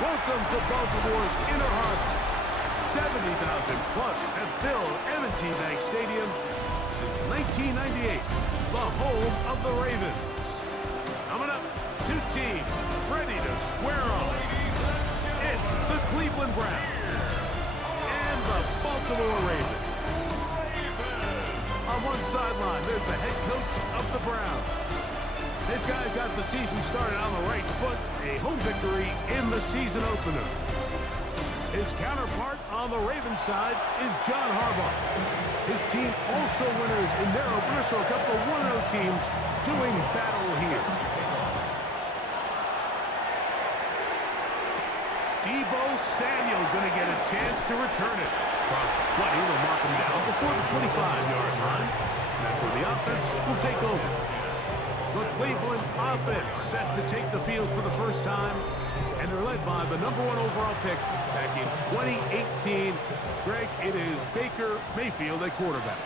Welcome to Baltimore's inner harbor. 70,000 plus have filled M&T Bank Stadium since 1998, the home of the Ravens. Coming up, two teams ready to square off. It's the Cleveland Browns and the Baltimore Ravens. On one sideline, there's the head coach of the Browns. This guy's got the season started on the right foot, a home victory in the season opener. His counterpart on the Ravens side is John Harbaugh. His team also winners in their opener, so a couple of 1-0 teams doing battle here. Deebo Samuel going to get a chance to return it. Across the 20, they'll mark him down before the 25-yard line. And that's where the offense will take over. The Cleveland offense set to take the field for the first time, and they're led by the #1 overall pick back in 2018. Greg, it is Baker Mayfield at quarterback.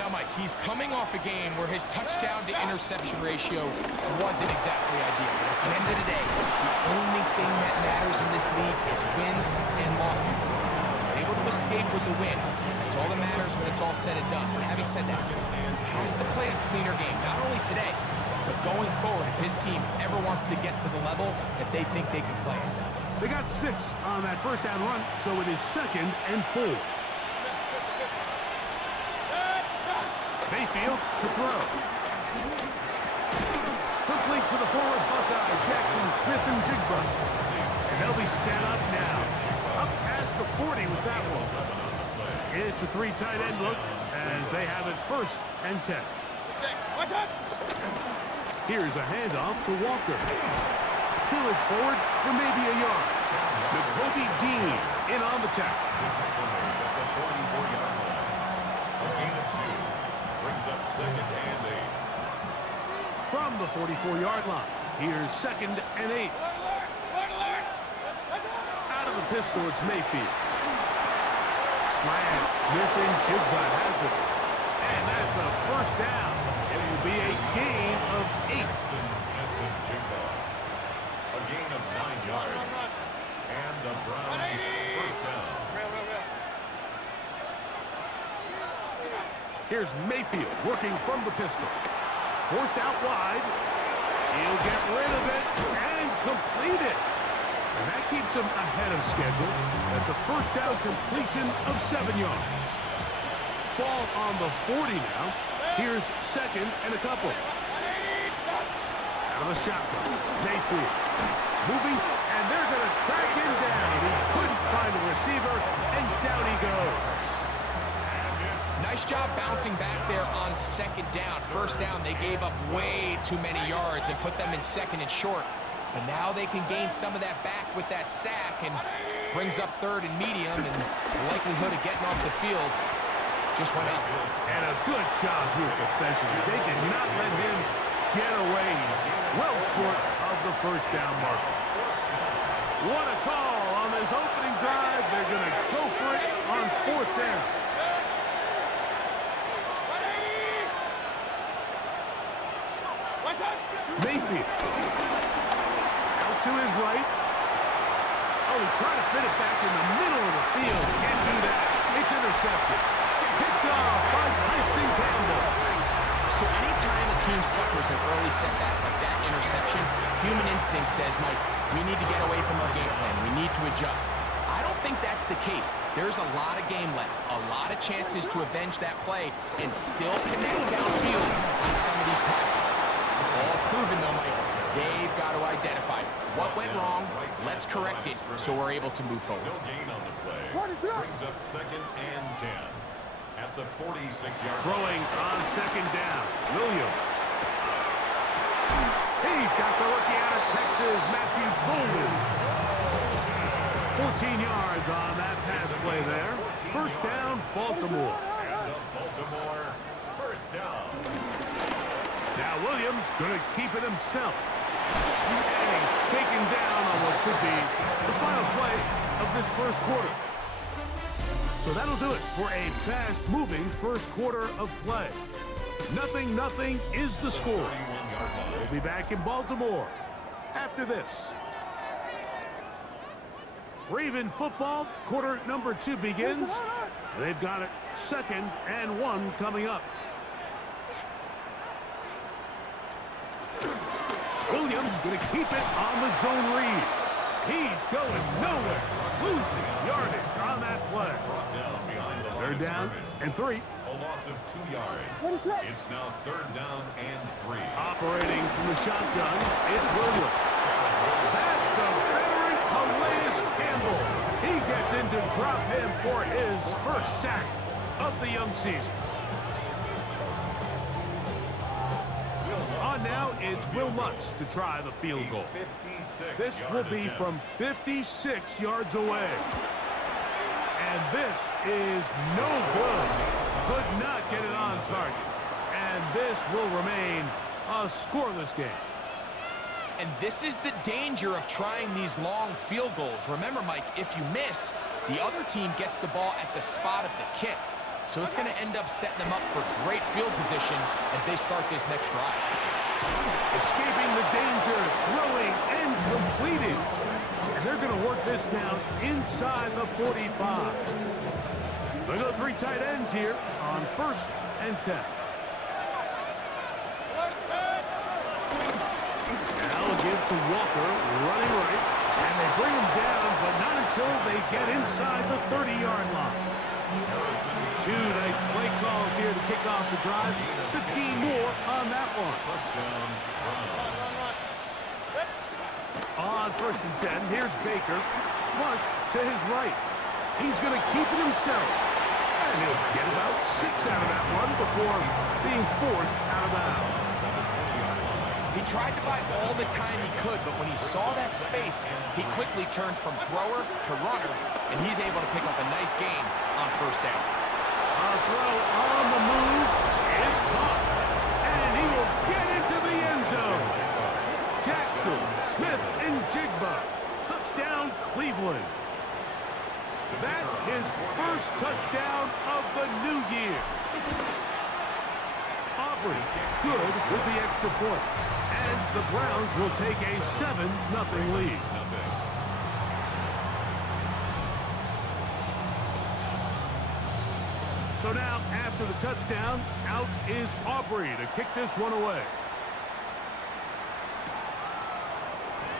Now, Mike, he's coming off a game where his touchdown-to-interception ratio wasn't exactly ideal. But at the end of the day, the only thing that matters in this league is wins and losses. He's able to escape with the win. That's all that matters when it's all said and done. But having said that, he has to play a cleaner game, not only today, but going forward if his team ever wants to get to the level that they think they can play at. They got 6 on that first down run, so it is 2nd and 4. Mayfield to throw. Complete to the forward Buckeye, Jackson, Smith, and Jigba. And they'll be set up now. Up past the 40 with that one. It's a 3 tight end look as they have it 1st and 10. Here's a handoff to Walker. Pillage forward for maybe a yard. Nakobe Dean in on the tackle. Up 2nd and 8. From the 44-yard line, here's 2nd and 8. Out of the pistol, it's Mayfield. Slant, Smith and Jigba has it. And that's a 1st down. It will be a gain of 8. Smith and Jigba. A gain of 9 yards. And the Browns 1st down. Here's Mayfield working from the pistol. Forced out wide. He'll get rid of it and complete it. And that keeps him ahead of schedule. That's a 1st down completion of 7 yards. Ball on the 40 now. Here's 2nd and a couple. Out of the shotgun. Mayfield moving, and they're going to track him down. He couldn't find a receiver, and down he goes. Nice job bouncing back there on 2nd down. 1st down, they gave up way too many yards and put them in 2nd and short. But now they can gain some of that back with that sack and brings up 3rd and medium, and the likelihood of getting off the field just went up. And a good job here defensively. They did not let him get away. He's well short of the 1st down marker. What a call on this opening drive. They're going to go for it on 4th down. Mayfield. Out to his right. Oh, he tried to fit it back in the middle of the field. Can't do that. It's intercepted. Picked off by Tyson Campbell. So anytime a team suffers an early setback like that interception, human instinct says, Mike, we need to get away from our game plan. We need to adjust. I don't think that's the case. There's a lot of game left, a lot of chances to avenge that play and still connect downfield on some of these passes. All proven, though, Mike. They've got to identify what went wrong. Let's correct it so we're able to move forward. No gain on the play. Brings up 2nd and 10. At the 46-yard Throwing on 2nd down. Williams. He's got the rookie out of Texas, Matthew Golden. 14 yards on that pass play there. 1st down, Baltimore. And the Baltimore 1st down. Now Williams going to keep it himself. And he's taken down on what should be the final play of this 1st quarter. So that'll do it for a fast-moving 1st quarter of play. 0-0 is the score. We'll be back in Baltimore after this. Raven football, quarter number 2 begins. They've got it 2nd and 1 coming up. Williams going to keep it on the zone read. He's going nowhere. Losing yardage on that play. Third down and 3. A loss of 2 yards. It's now 3rd down and 3. Operating from the shotgun, it's Williams. That's the veteran Calais Campbell. He gets in to drop him for his first sack of the young season. On now, it's Will Lutz to try the field goal. This will be from 56 yards away. And this is no good. Could not get it on target. And this will remain a scoreless game. And this is the danger of trying these long field goals. Remember, Mike, if you miss, the other team gets the ball at the spot of the kick. So it's going to end up setting them up for great field position as they start this next drive. Escaping the danger, throwing, and completing. And they're going to work this down inside the 45. They go 3 tight ends here on 1st and 10. Now a give to Walker, running right. And they bring him down, but not until they get inside the 30-yard line. 2 nice play calls here to kick off the drive. 15 more on that one. On 1st and 10, here's Baker. Flush to his right. He's going to keep it himself. And he'll get about 6 out of that one before being forced out of bounds. He tried to buy all the time he could, but when he saw that space, he quickly turned from thrower to runner, and he's able to pick up a nice gain on 1st down. A throw on the move is caught, and he will get into the end zone. Jackson, Smith, and Jigba. Touchdown, Cleveland. That is first touchdown of the new year. Aubrey, good with the extra point. As the Browns will take a 7-0 lead. So now, after the touchdown, out is Aubrey to kick this one away.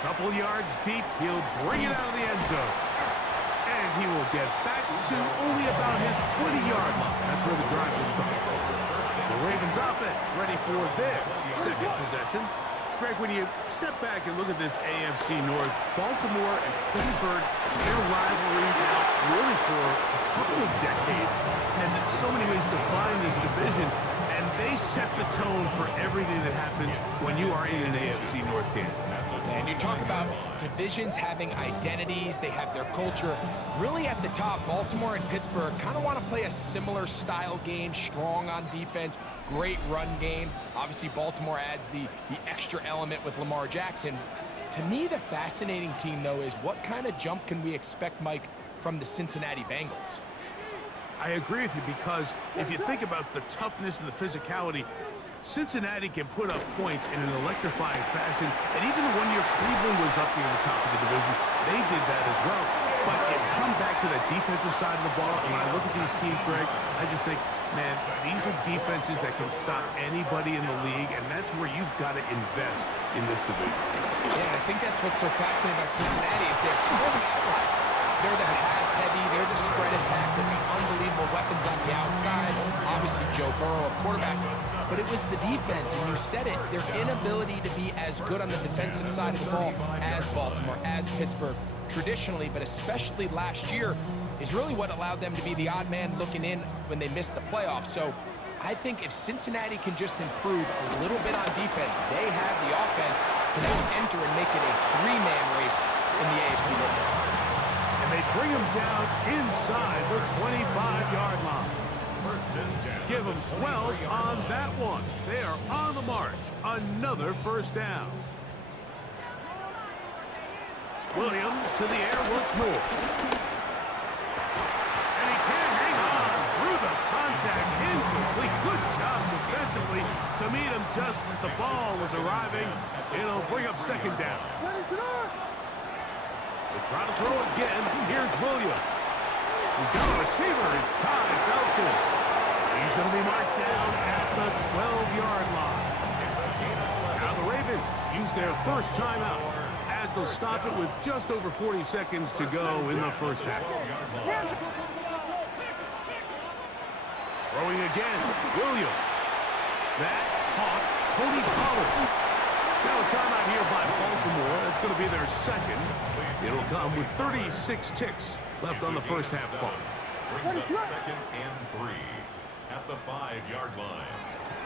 Couple yards deep, he'll bring it out of the end zone. And he will get back to only about his 20-yard line. That's where the drive will start. The Ravens offense ready for their 2nd possession. Greg, when you step back and look at this AFC North, Baltimore and Pittsburgh, their rivalry now really for a couple of decades has in so many ways defined this division, and they set the tone for everything that happens when you are in an AFC North game. And you talk about divisions having identities, they have their culture. Really at the top, Baltimore and Pittsburgh kind of want to play a similar style game, strong on defense, great run game. Obviously, Baltimore adds the extra element with Lamar Jackson. To me, the fascinating team, though, is what kind of jump can we expect, Mike, from the Cincinnati Bengals? I agree with you because if you think about the toughness and the physicality, Cincinnati can put up points in an electrifying fashion, and even the 1 year Cleveland was up near the top of the division, they did that as well. But you come back to the defensive side of the ball, and when I look at these teams, Greg, I just think, man, these are defenses that can stop anybody in the league, and that's where you've got to invest in this division. Yeah, I think that's what's so fascinating about Cincinnati is they're kind of the outlier. They're the pass-heavy, they're the spread attack, they've got unbelievable weapons on the outside. Obviously, Joe Burrow, a quarterback. But it was the defense, and you said it, their inability to be as good on the defensive side of the ball as Baltimore, as Pittsburgh, traditionally, but especially last year, is really what allowed them to be the odd man looking in when they missed the playoffs. So I think if Cincinnati can just improve a little bit on defense, they have the offense to now enter and make it a 3-man race in the AFC North. And they bring him down inside the 25-yard line. Give them 12 on that one. They are on the march. Another 1st down. Williams to the air once more. And he can't hang on through the contact. Incomplete. Good job defensively to meet him just as the ball was arriving. It'll bring up 2nd down. They try to throw again. Here's Williams. He's got a receiver. It's Ty Felton. He's going to be marked down at the 12-yard line. Now the Ravens use their first timeout as they'll stop it with just over 40 seconds to go in the first half. Throwing again, Williams. That caught Tony Pollard. Now a timeout here by Baltimore. That's going to be their second. It'll come with 36 ticks left on the first half clock. Brings up 2nd and 3 at the 5-yard line.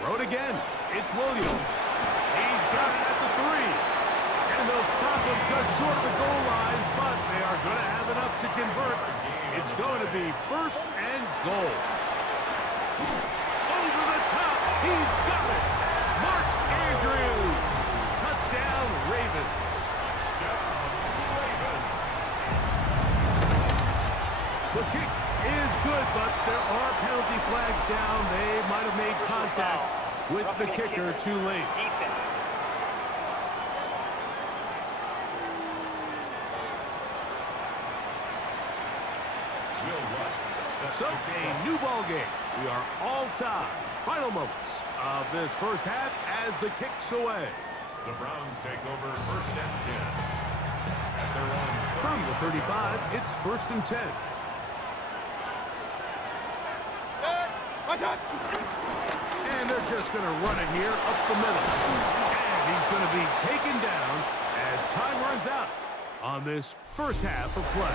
Throw it again. It's Williams. He's got it at the 3. And they'll stop him just short of the goal line, but they are going to have enough to convert. It's going to be 1st and goal. Over the top. He's got it. Mark Andrews. Touchdown, Ravens. The kick is good, but there are penalty flags down. They might have made contact with the kicker too late. So, a new ball game. We are all tied. Final moments of this first half as the kick's away. The Browns take over 1st and 10. At their own From the 35, it's 1st and 10. And they're just going to run it here up the middle. And he's going to be taken down as time runs out on this first half of play.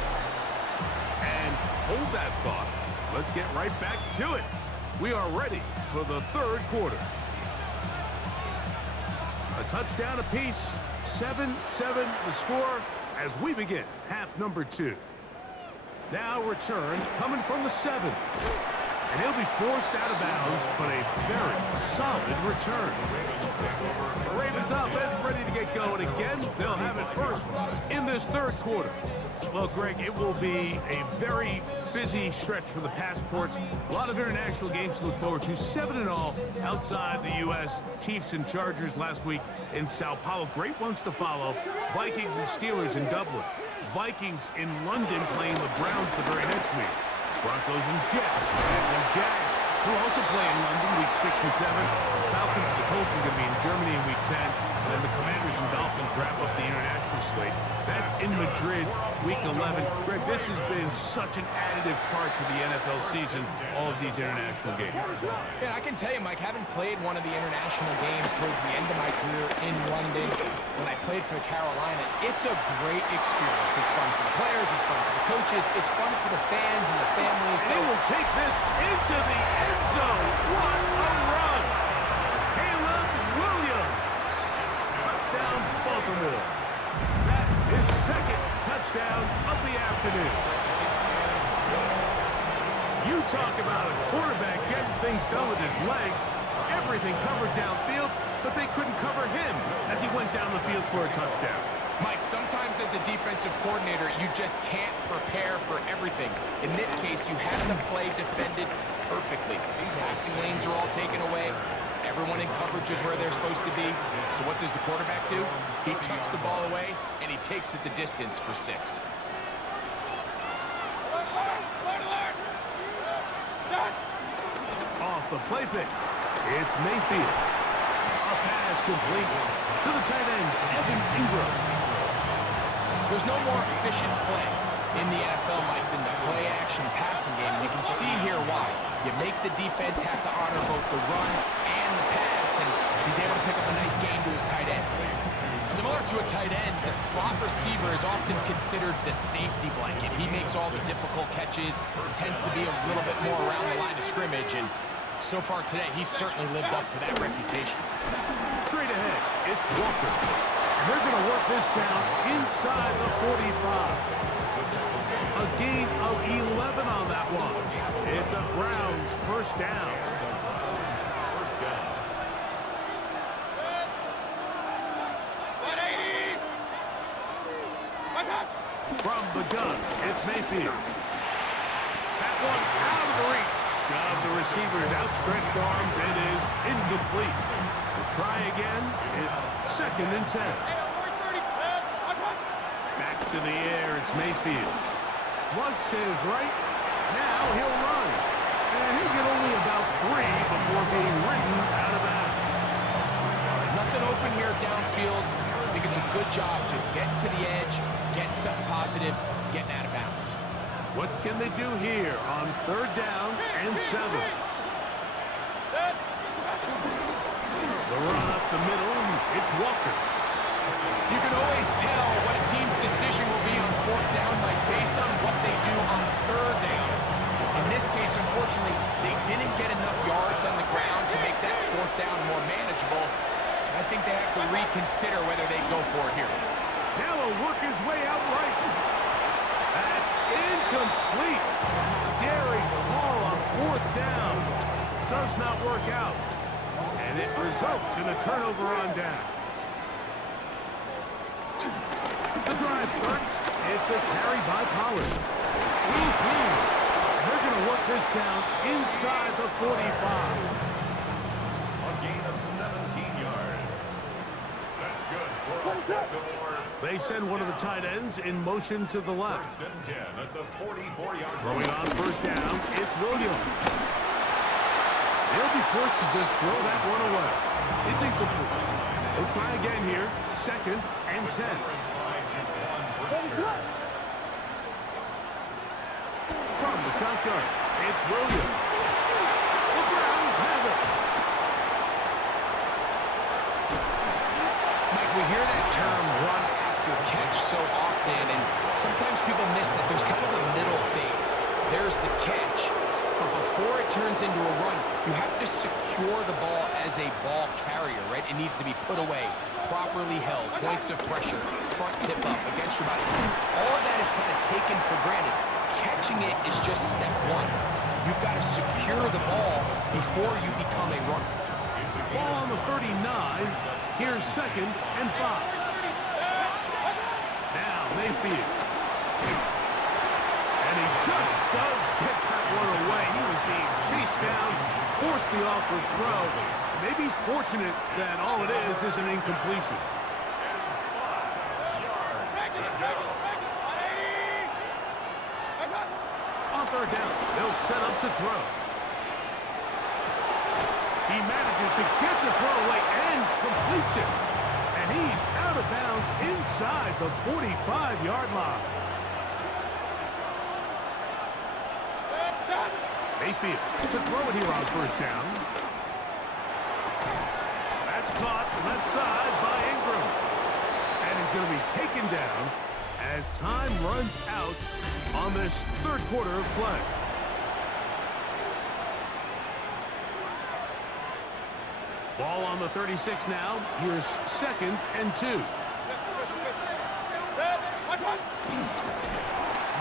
And hold that thought. Let's get right back to it. We are ready for the third quarter. A touchdown apiece, 7-7 the score as we begin half number 2. Now return coming from the 7. And he'll be forced out of bounds, but a very solid return. The Ravens offense ready to get going again. They'll have it first in this third quarter. Well, Greg, it will be a very busy stretch for the passports. A lot of international games to look forward to. 7-0 outside the U.S. Chiefs and Chargers last week in Sao Paulo. Great ones to follow. Vikings and Steelers in Dublin. Vikings in London playing the Browns the very next week. Broncos and Jets. And Jags, who also play in London week 6 and 7. Falcons and the Colts are going to be in Germany in week 10. And then the Commanders and Dolphins wrap up the international slate. That's in Madrid week 11. Greg, this has been such an additive part to the NFL season, all of these international games. Yeah, I can tell you, Mike, having played one of the international games towards the end of my career in London, when I played for Carolina, it's a great experience. It's fun for the players, it's fun for the coaches, it's fun for the fans and the families. They will take this into the end zone. What a run! Caleb Williams. Touchdown, Baltimore. That is second touchdown of the afternoon. You talk about a quarterback getting things done with his legs. Everything covered downfield, but they couldn't cover him as he went down the field for a touchdown. Mike, sometimes as a defensive coordinator, you just can't prepare for everything. In this case, you have the play defended perfectly. Passing lanes are all taken away. Everyone in coverage is where they're supposed to be. So what does the quarterback do? He tucks the ball away, and he takes it the distance for 6. Off the play fake, it's Mayfield. A pass complete to the tight end, Evan Ingram. There's no more efficient play in the NFL, Mike, than the play-action passing game. You can see here why. You make the defense have to honor both the run and the pass, and he's able to pick up a nice game to his tight end. Similar to a tight end, the slot receiver is often considered the safety blanket. He makes all the difficult catches, tends to be a little bit more around the line of scrimmage, and so far today, he's certainly lived up to that reputation. Straight ahead, it's Walker. And they're going to work this down inside the 45. A gain of 11 on that one. It's a Browns first down. From the gun, it's Mayfield. That one out of the reach of the receiver's outstretched arms. It is incomplete. We'll try again. It's 2nd and 10. Back to the air. It's Mayfield. Flush to his right. Now he'll run. And he'll get only about 3 before being ridden out of bounds. Nothing open here downfield. I think it's a good job just getting to the edge, getting something positive, getting out of bounds. What can they do here on 3rd down and 7? The run up the middle, it's Walker. You can always tell what a team's decision will be on 4th down, Mike, based on what they do on 3rd down. In this case, unfortunately, they didn't get enough yards on the ground to make that 4th down more manageable. So I think they have to reconsider whether they go for it here. Now he'll work his way out right. That's incomplete. Daring call on 4th down. Does not work out. And it results in a turnover on down. The drive starts. It's a carry by Pollard. They're going to work this down inside the 45. A gain of 17 yards. That's good for a They send one of the tight ends in motion to the left. 1st and 10 at the 44-yard line. Throwing on 1st down, it's Williams. He'll be forced to just throw that one away. It's incomplete. They'll try again here. 2nd and 10. From the shotgun, it's Williams. The Browns have it. Mike, we hear that term run after catch so often, and sometimes people miss that there's kind of a middle phase. There's the catch, but before it turns into a run, you have to secure the ball as a ball carrier, right? It needs to be put away, properly held, points of pressure, front tip up against your body. All of that is kind of taken for granted. Catching it is just step 1. You've got to secure the ball before you become a runner. Ball on the 39. Here's 2nd and 5. Now Mayfield. And he just does get that one away. He was being chased down, forced the awkward throw. Maybe he's fortunate that all it is an incompletion. On 3rd down, they'll set up to throw. He manages to get the throw away and completes it. And he's out of bounds inside the 45-yard line. Mayfield to throw it here on 1st down. That's caught left side by Ingram. And he's going to be taken down as time runs out on this 3rd quarter of play. Ball on the 36 now. Here's 2nd and 2.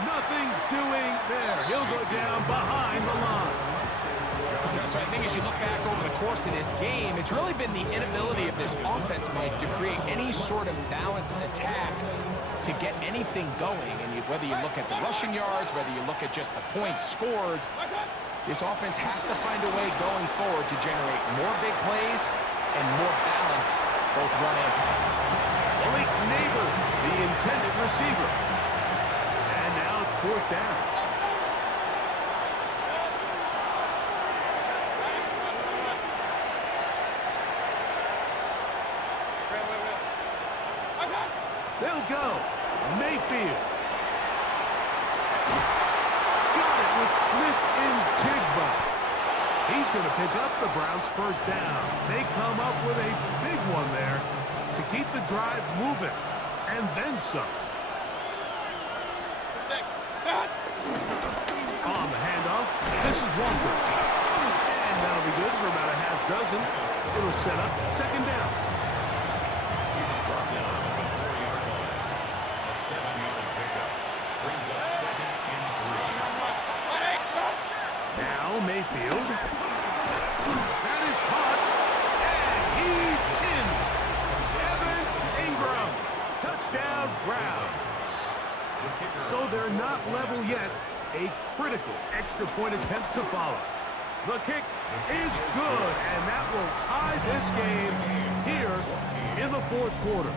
Nothing doing there. He'll go down behind the line. So I think as you look back over the course of this game, it's really been the inability of this offense, Mike, to create any sort of balanced attack to get anything going. And whether you look at the rushing yards, whether you look at just the points scored, this offense has to find a way going forward to generate more big plays and more balance, both run and pass. Malik Neighbors, the intended receiver. And now it's 4th down. They'll go. Mayfield. Got it with Smith and Jigba. He's going to pick up the Browns' 1st down. They come up with a big one there to keep the drive moving. And then some. On the handoff, this is Walker. And that'll be good for about a half dozen. It'll set up 2nd down. He's brought down at the 4-yard line. A 7-yard pickup brings up 2nd and 3. Now Mayfield. That is caught. And he's in. Evan Ingram. Touchdown Browns. So they're not level yet. A critical extra point attempt to follow. The kick is good, and that will tie this game here in the 4th quarter.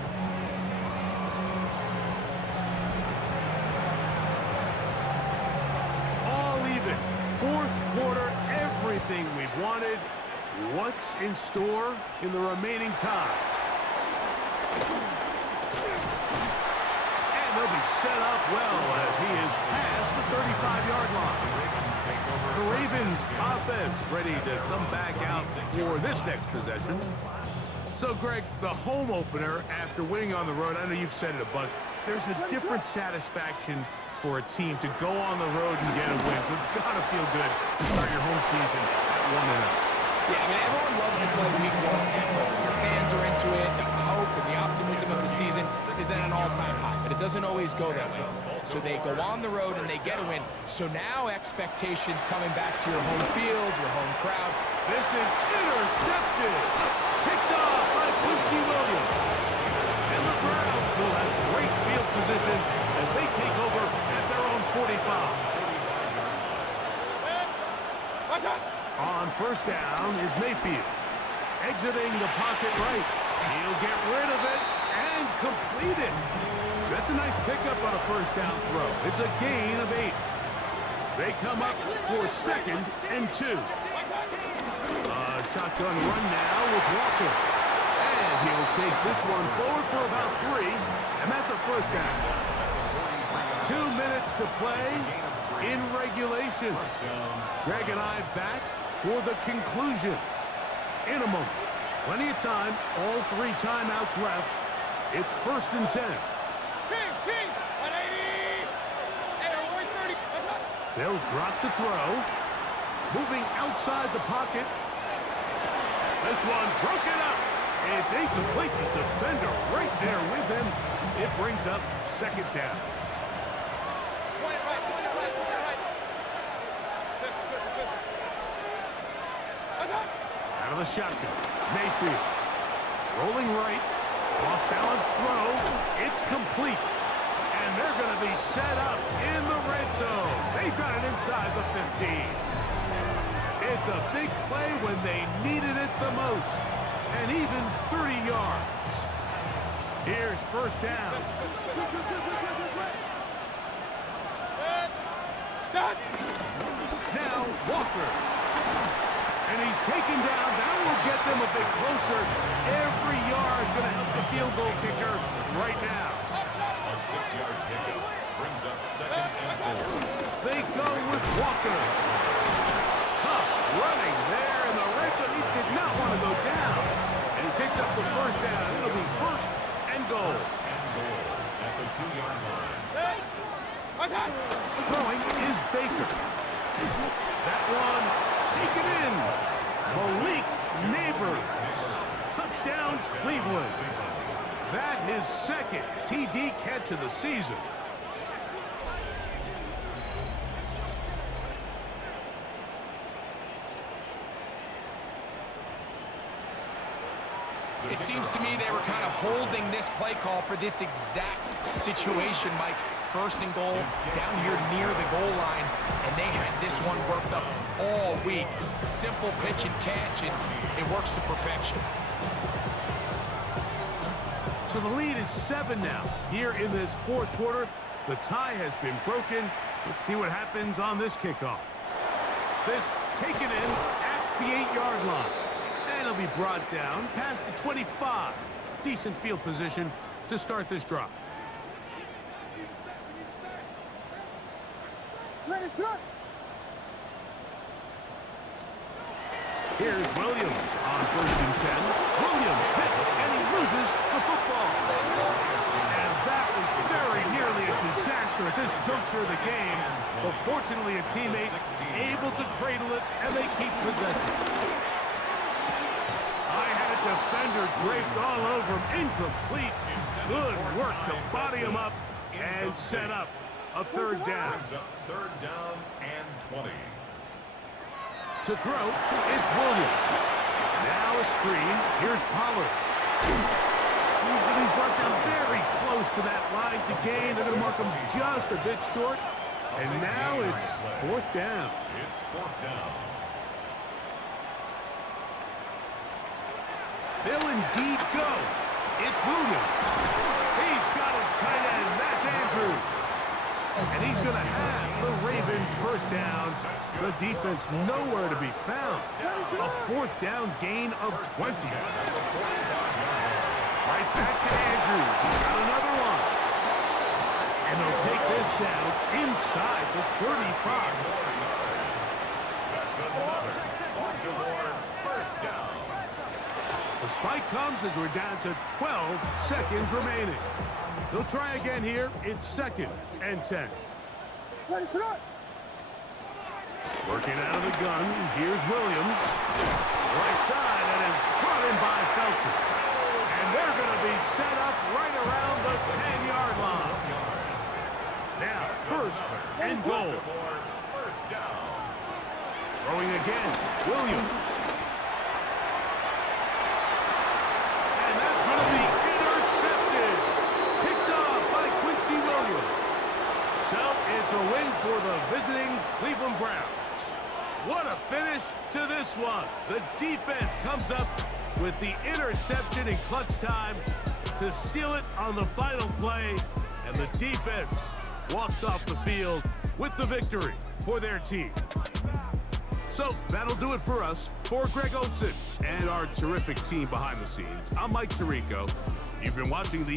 Fourth quarter, everything we've wanted. What's in store in the remaining time? And they'll be set up well as he is past the 35-yard line. The Ravens offense ready to come back out for this next possession. So, Greg, the home opener after winning on the road, I know you've said it a bunch, there's a different satisfaction for a team to go on the road and get a win. So it's got to feel good to start your home season at 1-0. Yeah, I mean, everyone loves to play week one at home. Your fans are into it. The hope and the optimism of the season is at an all-time high, but it doesn't always go that way. So they go on the road and they get a win. So now expectations coming back to your home field, your home crowd. This is intercepted. Picked off by Quincy Williams. And the Browns will have great field position as they take over at their own 45. On first down is Mayfield. Exiting the pocket right. He'll get rid of it and complete it. That's a nice pickup on a first down throw. It's a gain of 8. They come up for 2nd and 2. Shotgun run now with Walker. And he'll take this one forward for about 3. And that's a first down. 2 minutes to play in regulation. Greg and I back for the conclusion in a moment. Plenty of time, all 3 timeouts left. It's 1st and 10. They'll drop to throw. Moving outside the pocket. This one broken up. It's incomplete. The defender right there with him. It brings up 2nd down. Out of the shotgun, Mayfield. Rolling right, off-balance throw. It's complete. And they're going to be set up in the red zone. They've got it inside the 15. It's a big play when they needed it the most. And even 30 yards. Here's first down. Now Walker. And he's taken down. That will get them a bit closer. Every yard going to help the field goal kicker right now. A 6-yard pickup brings up 2nd and 4. They go with Walker. Tough running there in the red zone. He did not want to go down. And he picks up the first down. It'll be 1st and goal. At the 2-yard line. Throwing is Baker. That one taken in. Malik Neighbors. Touchdown, Cleveland. That his 2nd TD catch of the season. It seems to me they were kind of holding this play call for this exact situation, Mike. 1st and goal, down here near the goal line, and they had this one worked up all week. Simple pitch and catch, and it works to perfection. So the lead is 7 now. Here in this 4th quarter, the tie has been broken. Let's see what happens on this kickoff. This taken in at the 8-yard line. And it'll be brought down past the 25. Decent field position to start this drive. Here's Williams on 1st and 10. Williams hit, and he loses the football. And that was very nearly a disaster at this juncture of the game. But fortunately, a teammate able to cradle it, and they keep possession. I had a defender draped all over him. Incomplete. Good work to body him up and set up a 3rd down. 3rd down and 20. To throw, it's Williams. Now a screen. Here's Pollard. He's going to be brought down very close to that line to gain. They're going to mark him just a bit short. And now it's 4th down. It's 4th down. They'll indeed go. It's Williams. He's got his tight end. That's Andrews. And he's going to have the Ravens first down. The defense nowhere to be found. A fourth down gain of 20. Right back to Andrews. He's got another one. And they'll take this down inside the 35. That's another on-to-board first down. The spike comes as we're down to 12 seconds remaining. They'll try again here. It's 2nd and 10. Working out of the gun. Here's Williams. Right side, and is brought in by Felton. And they're going to be set up right around the 10-yard line. Now, 1st and goal. First down. Throwing again. Williams. And that's going to be intercepted. Picked off by Quincy Williams. So it's a win for the visiting Cleveland Browns. What a finish to this one. The defense comes up with the interception in clutch time to seal it on the final play. And the defense walks off the field with the victory for their team. So that'll do it for us. For Greg Olsen and our terrific team behind the scenes, I'm Mike Tirico. You've been watching the